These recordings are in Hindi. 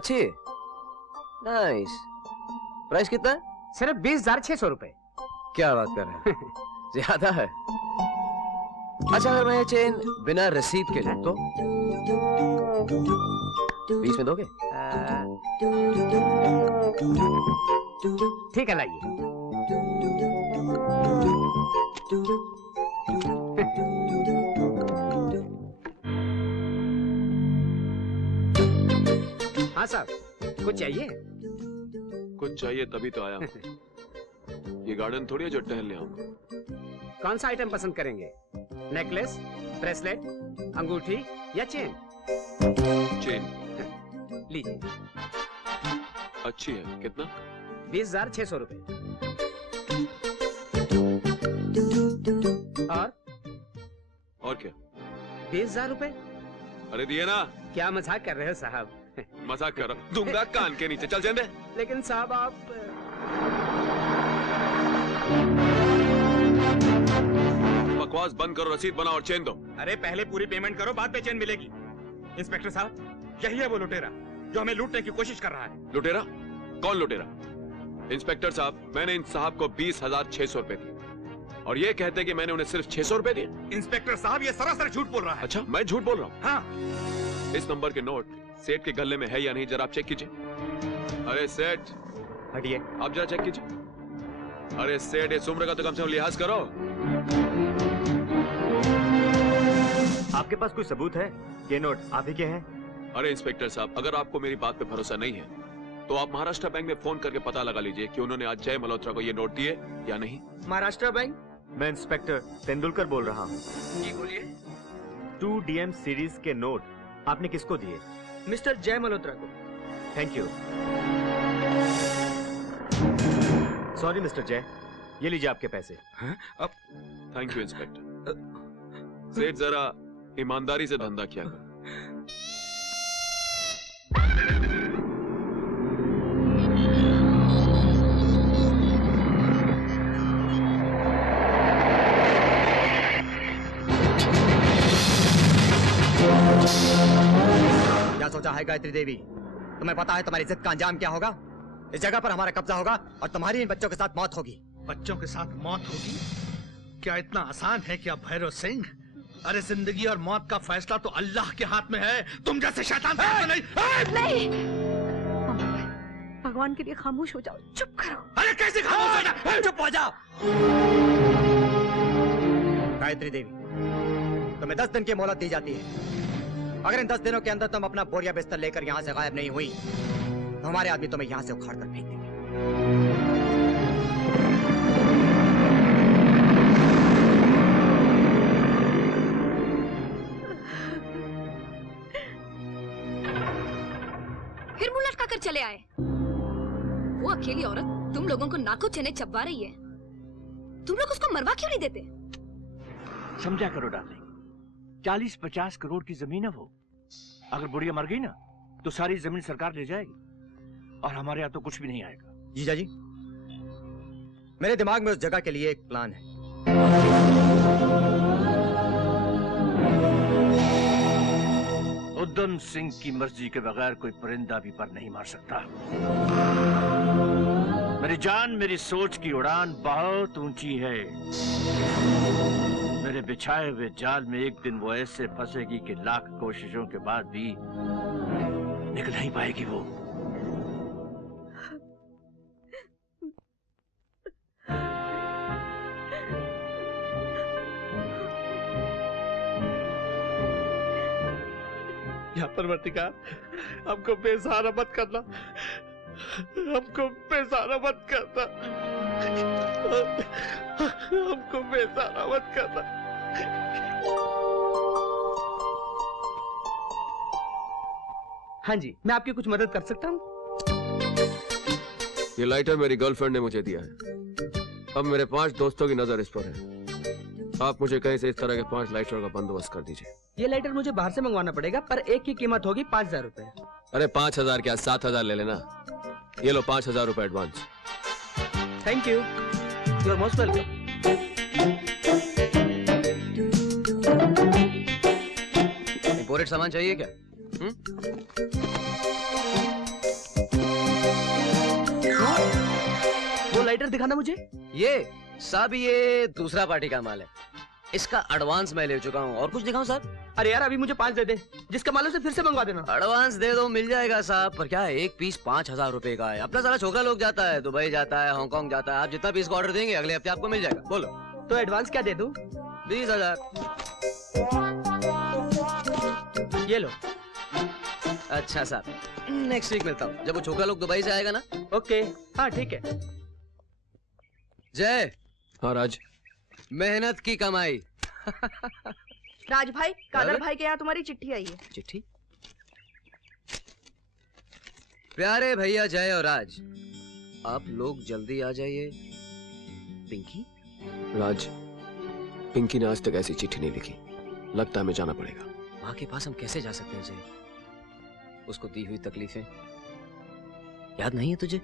अच्छी, नाइस। प्राइस कितना है? सिर्फ 20,600 रुपए। क्या बात कर रहे हैं? ज्यादा है। अच्छा, अगर मैं ये चेन बिना रसीद के लूं तो 20 में दोगे? ठीक है, लाइए। हाँ साहब, कुछ चाहिए? कुछ चाहिए तभी तो आया हूं। ये गार्डन थोड़ी है जो टहलने आऊंगा। कौन सा आइटम पसंद करेंगे? नेकलेस, ब्रेसलेट, अंगूठी या चेन? चेन। लीजिए। अच्छी है। कितना? 20,600 रुपए। और क्या? 20,000 रुपए। अरे दिए ना। क्या मजाक कर रहे हो साहब? मजाक कर रहा हूं। दूंगा कान के नीचे। चल चंदे। लेकिन साहब आप बकवास बंद करो, रसीद बनाओ और चेन दो। अरे पहले पूरी पेमेंट करो, बाद में चेन मिलेगी। इंस्पेक्टर साहब, यही है वो लुटेरा जो हमें लूटने की कोशिश कर रहा है। लुटेरा? कौन लुटेरा? इंस्पेक्टर साहब, मैंने इन साहब को 20,600 रुपए दिए और ये कहते कि मैंने उन्हें सिर्फ 600 रुपए दिए। इंस्पेक्टर साहब, ये सरासर झूठ बोल रहा है। अच्छा, मैं झूठ बोल रहा हूँ? हाँ। इस नंबर के नोट सेठ के गले में है या नहीं, जरा आप चेक कीजिए। अरे सेठ, हटिए। आप जरा चेक कीजिए। अरे सेठ, इस उम्र का तो कम से कम लिहाज करो। आपके पास कोई सबूत है? ये नोट आप ही के हैं? अरे इंस्पेक्टर साहब, अगर आपको मेरी बात पे भरोसा नहीं है तो आप महाराष्ट्र बैंक में फोन करके पता लगा लीजिए कि उन्होंने आज जय मल्होत्रा को ये नोट दिए या नहीं। महाराष्ट्र बैंक? मैं इंस्पेक्टर तेंदुलकर बोल रहा हूँ। जी बोलिए। 2DM सीरीज के नोट आपने किसको दिए? मिस्टर जय मल्होत्रा को। Thank you. सॉरी मिस्टर जय, ये लीजिए आपके पैसे। Thank you inspector. सेठ, जरा ईमानदारी से धंधा किया करो। क्या सोचा है गायत्री देवी? तुम्हें पता है तुम्हारी जिद का अंजाम क्या होगा? इस जगह पर हमारा कब्जा होगा और तुम्हारी इन बच्चों के साथ मौत होगी। बच्चों के साथ मौत होगी? क्या इतना आसान है क्या भैरव सिंह? अरे जिंदगी और मौत का फैसला तो अल्लाह के हाथ में है। तुम जैसे शैतान नहीं। नहीं, भगवान के लिए खामोश हो जाओ, चुप करो। अरे कैसे खामोश हो जाओ? चुप हो जाओ। गायत्री देवी, तुम्हें 10 दिन की मोहलत दी जाती है। अगर इन 10 दिनों के अंदर तुम अपना बोरिया बिस्तर लेकर यहाँ से गायब नहीं हुई तो हमारे आदमी तुम्हें यहाँ से उखाड़ कर फेंक देंगे। फिर मुंह लटका कर चले आए। वो अकेली औरत तुम लोगों को नाकों चने चबवा रही है। तुम लोग उसको मरवा क्यों नहीं देते? समझा करो डार्लिंग, 40-50 करोड़ की जमीन है वो। अगर बुढ़िया मर गई ना तो सारी जमीन सरकार ले जाएगी और हमारे यहाँ तो कुछ भी नहीं आएगा। जीजा जी, मेरे दिमाग में उस जगह के लिए एक प्लान है। उधम सिंह की मर्जी के बगैर कोई परिंदा भी पर नहीं मार सकता। मेरी जान, मेरी सोच की उड़ान बहुत ऊंची है। मेरे बिछाए हुए जाल में एक दिन वो ऐसे फंसेगी कि लाख कोशिशों के बाद भी निकल नहीं पाएगी वो। या परवरदिगार, हमको बेसहारा मत करना, हमको बेसहारा मत करना, हमको बेसहारा मत करना। हाँ जी, मैं आपकी कुछ मदद कर सकता हूँ? ये लाइटर मेरी गर्लफ्रेंड ने मुझे दिया है। अब मेरे 5 दोस्तों की नजर इस पर है। आप मुझे कहीं से इस तरह के 5 लाइटर का बंदोबस्त कर दीजिए। ये लाइटर मुझे बाहर से मंगवाना पड़ेगा, पर एक की कीमत होगी 5,000 रुपए। अरे 5,000 क्या, 7,000 ले लेना। ये लो 5,000 रुपए advance. Thank you, you are most welcome. Imported सामान चाहिए क्या? लाइटर दिखाना मुझे। ये साहब ये दूसरा पार्टी का माल है, इसका एडवांस मैं ले चुका हूँ। और कुछ दिखाऊं साहब? अरे यार अभी मुझे 5 दे दे, जिसका माल है उसे फिर से मंगवा देना। एडवांस दे दो मिल जाएगा साहब, पर क्या है एक पीस 5,000 रुपए का है। अपना सारा छोकरा लोग जाता है, दुबई जाता है, हांगकांग जाता है। आप जितना पीस का ऑर्डर देंगे अगले हफ्ते आपको मिल जाएगा। बोलो तो एडवांस क्या दे दूं? 20,000। ये लो। अच्छा साहब, नेक्स्ट वीक मिलता हूँ जब वो छोकरा लोग दुबई से आएगा ना। ओके हाँ ठीक है। जय। हाँ राज। मेहनत की कमाई। राज भाई, कादर भाई के यहाँ तुम्हारी चिट्ठी आई है। चिट्ठी? प्यारे भैया जय और राज, आप लोग जल्दी आ जाइए। पिंकी? राज, पिंकी ने आज तक ऐसी चिट्ठी नहीं लिखी, लगता है हमें जाना पड़ेगा। माँ के पास हम कैसे जा सकते हैं जय? उसको दी हुई तकलीफें याद नहीं है तुझे?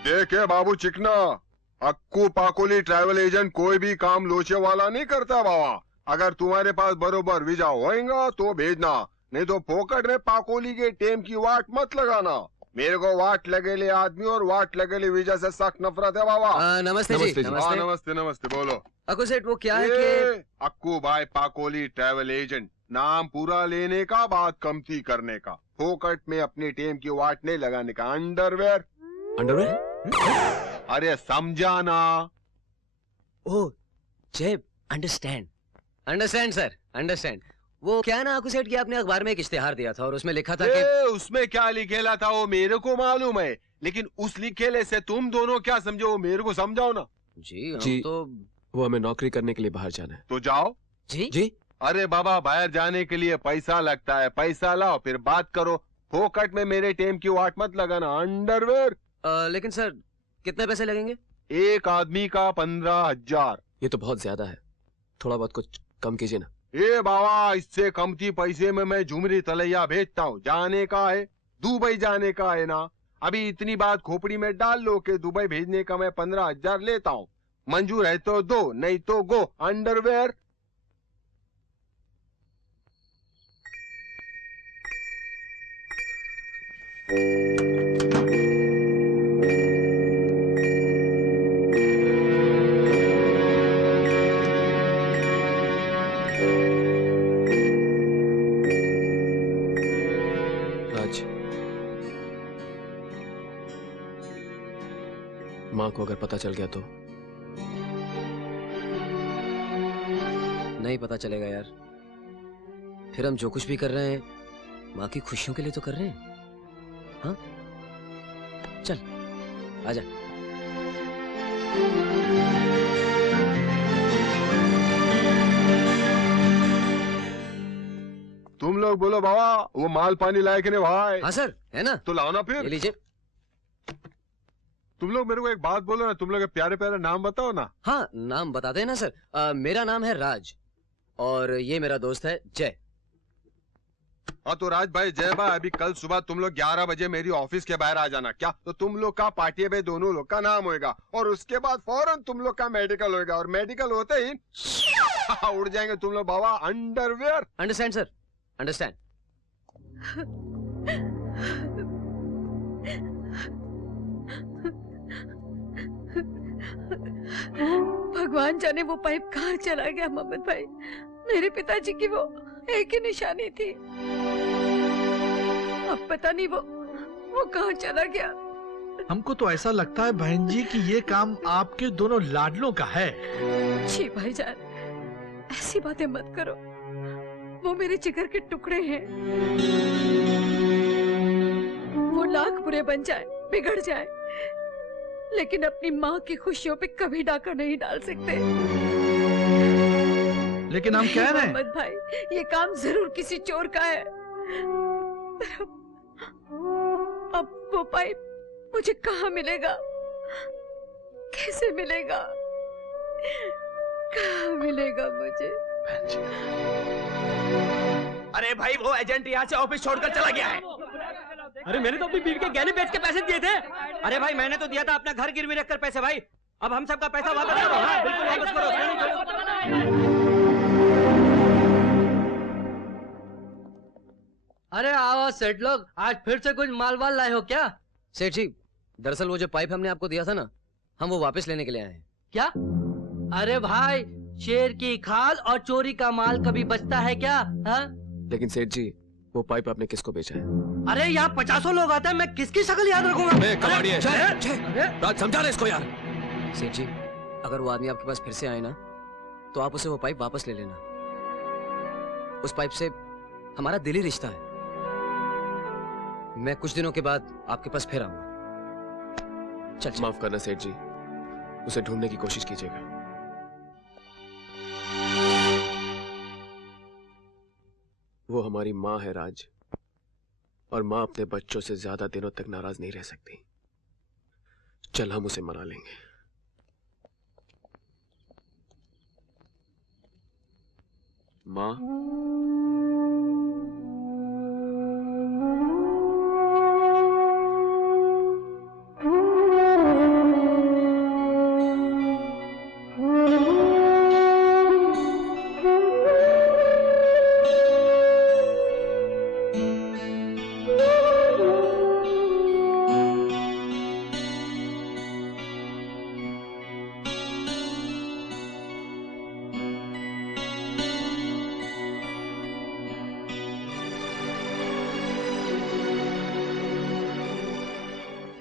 देखे बाबू चिकना, अक्कू पाकोली ट्रैवल एजेंट कोई भी काम लोचे वाला नहीं करता बाबा। अगर तुम्हारे पास बरोबर वीजा होएगा तो भेजना, नहीं तो फोकट में पाकोली के टेम की वाट मत लगाना। मेरे को वाट लगेले आदमी और वाट लगेले वीजा से सख्त नफरत है बाबा। नमस्ते जी। नमस्ते नमस्ते नमस्ते। बोलो अक्कू सेठ, वो क्या है कि अक्कू भाई पाकोली ट्रैवल एजेंट, नाम पूरा लेने का बात कमती करने का, फोकट में अपनी टेम की वाट नहीं लगाने का। अंडरवेयर अरे समझा ना? ओह जय, अंडरस्टैंड सर, अंडरस्टैंड। वो क्या है ना अक्कू सेठ कि आपने अखबार में एक इश्तेहार दिया था और उसमें लिखा था कि उसमें क्या लिखेला था वो मेरे को मालूम है, लेकिन उस लिखेले से तुम दोनों क्या समझो वो मेरे को समझाओ ना। जी हम जी, तो वो हमें नौकरी करने के लिए बाहर जाना है। तो जाओ। जी जी। अरे बाबा बाहर जाने के लिए पैसा लगता है, पैसा लाओ फिर बात करो। फोकट में मेरे टेम की वाट मत लगाना। अंडरवेयर। लेकिन सर कितने पैसे लगेंगे? एक आदमी का 15,000। ये तो बहुत ज्यादा है, थोड़ा बहुत कुछ कम कीजिए ना। ए बाबा, इससे कमती पैसे में मैं झुमरी तलैया भेजता हूँ। जाने का है, दुबई जाने का है ना। अभी इतनी बात खोपड़ी में डाल लो कि दुबई भेजने का मैं 15,000 लेता हूँ। मंजूर है तो दो, नहीं तो गो। अंडरवेयर। राज, माँ को अगर पता चल गया तो? नहीं पता चलेगा यार, फिर हम जो कुछ भी कर रहे हैं माँ की खुशियों के लिए तो कर रहे हैं। हाँ चल आजा। तुम लोग बोलो बाबा, वो माल पानी लाए कि नहीं भाई? हाँ सर, है ना? तो लाओ ना फिर। ये लीजिए। तुम लोग मेरे को एक बात बोलो ना, तुम लोग प्यारे प्यारे नाम बताओ ना। हाँ नाम बताते हैं ना सर। मेरा नाम है राज और ये मेरा दोस्त है जय। हाँ तो राज भाई, जय भाई, अभी कल सुबह तुम लोग 11 बजे मेरी ऑफिस के बाहर आ जाना। क्या? तो तुम लोग का पार्टी में दोनों लोग का नाम होएगा और उसके बाद फौरन तुम लोग का मेडिकल होएगा और मेडिकल होते ही उड़ जाएंगे तुम लोग बाबा। अंडरवेयर। Understand sir, understand. भगवान जाने वो पाइप कहाँ चला गया मोहम्मद भाई। मेरे पिताजी की वो एक ही निशानी थी, अब पता नहीं वो कहाँ चला गया। हमको तो ऐसा लगता है बहन जी कि ये काम आपके दोनों लाडलों का है। जी भाईजान, ऐसी बातें मत करो, वो मेरे जिगर के टुकड़े हैं। वो लाख बुरे बन जाए, बिगड़ जाए, लेकिन अपनी माँ की खुशियों पे कभी डाका नहीं डाल सकते। लेकिन हम कह रहे हैं मोहम्मद भाई, ये काम जरूर किसी चोर का है। अब वो पाइप मुझे कहाँ मिलेगा, कैसे मिलेगा, कहाँ मिलेगा मुझे? अरे भाई, वो एजेंट यहाँ से ऑफिस छोड़कर चला गया है। अरे मैंने तो अपनी बीवी के गहने बेच के पैसे दिए थे। अरे भाई मैंने तो दिया था अपना घर गिरवी रखकर पैसे। भाई अब हम सबका पैसा वापस करो। हाँ बिल्कुल वापस करो। अरे आओ सेठ लोग, आज फिर से कुछ माल वाल लाए हो क्या? सेठ जी दरअसल वो जो पाइप हमने आपको दिया था ना, हम वो वापस लेने के लिए आए हैं। क्या? अरे भाई, शेर की खाल और चोरी का माल कभी बचता है क्या? हा? लेकिन सेठ जी, वो पाइप आपने किसको बेचा है? अरे यहाँ 50 लोग आते हैं, मैं किसकी शक्ल याद रखूंगा? कबाड़िए, राज समझा रहे इसको यार। सेठ जी, अगर वो आदमी आपके पास फिर से आए ना, तो आप उसे वो पाइप वापस ले लेना। उस पाइप से हमारा दिली रिश्ता है। मैं कुछ दिनों के बाद आपके पास फिर आऊंगा। चल। माफ करना सेठ जी, उसे ढूंढने की कोशिश कीजिएगा। वो हमारी माँ है राज, और माँ अपने बच्चों से ज्यादा दिनों तक नाराज नहीं रह सकती। चल, हम उसे मना लेंगे। माँ,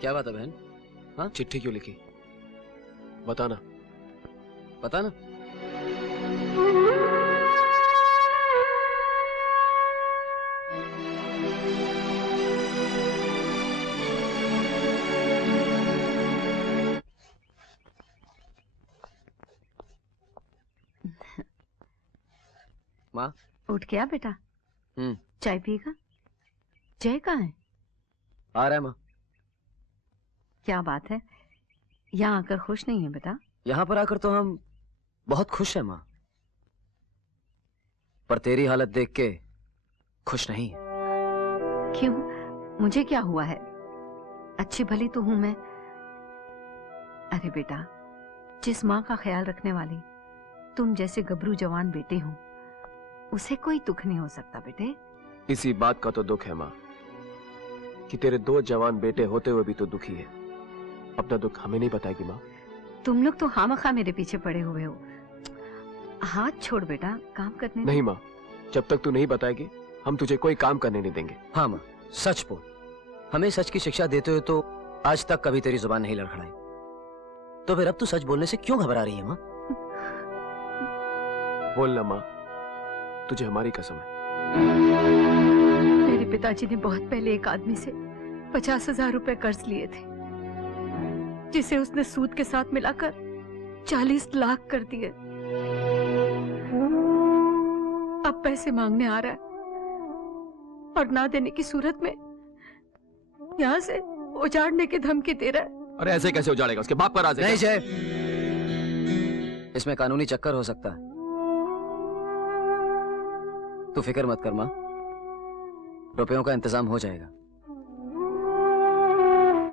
क्या बात है बहन? हाँ, चिट्ठी क्यों लिखी? बताना। बताना। माँ, उठ गया बेटा? चाय पिएगा? जय कहाँ है? आ रहा है माँ। क्या बात है, यहाँ आकर खुश नहीं है बेटा? यहाँ पर आकर तो हम बहुत खुश हैं माँ, पर तेरी हालत देख के खुश नहीं है। क्यों? मुझे क्या हुआ है? अच्छी भली तो हूं मैं। अरे बेटा, जिस माँ का ख्याल रखने वाली तुम जैसे गबरू जवान बेटे हो, उसे कोई दुख नहीं हो सकता बेटे। इसी बात का तो दुख है माँ, कि तेरे 2 जवान बेटे होते हुए भी तो दुखी है। अपना दुख हमें नहीं बताएगी माँ? तुम लोग तो खामखा मेरे पीछे पड़े हुए हो। हाथ छोड़ बेटा, काम करने नहीं माँ, जब तक तू नहीं बताएगी हम तुझे कोई काम करने नहीं देंगे। हाँ माँ, सच बोल। हमें सच की शिक्षा देते हुए तो आज तक कभी तेरी जुबान नहीं लड़खड़ाई, तो फिर अब तू सच बोलने से क्यों घबरा रही है माँ? बोलना माँ, तुझे हमारी कसम है। मेरे पिताजी ने बहुत पहले एक आदमी से 50,000 रुपए कर्ज लिए थे, जिसे उसने सूद के साथ मिलाकर 40 लाख कर दिए। अब पैसे मांगने आ रहा है और ना देने की सूरत में यहाँ से उजाड़ने की धमकी दे रहा है। अरे ऐसे कैसे उजाड़ेगा? उसके बाप पर आ नहीं जय, इसमें कानूनी चक्कर हो सकता है। तू फिक्र मत कर माँ, रुपयों का इंतजाम हो जाएगा।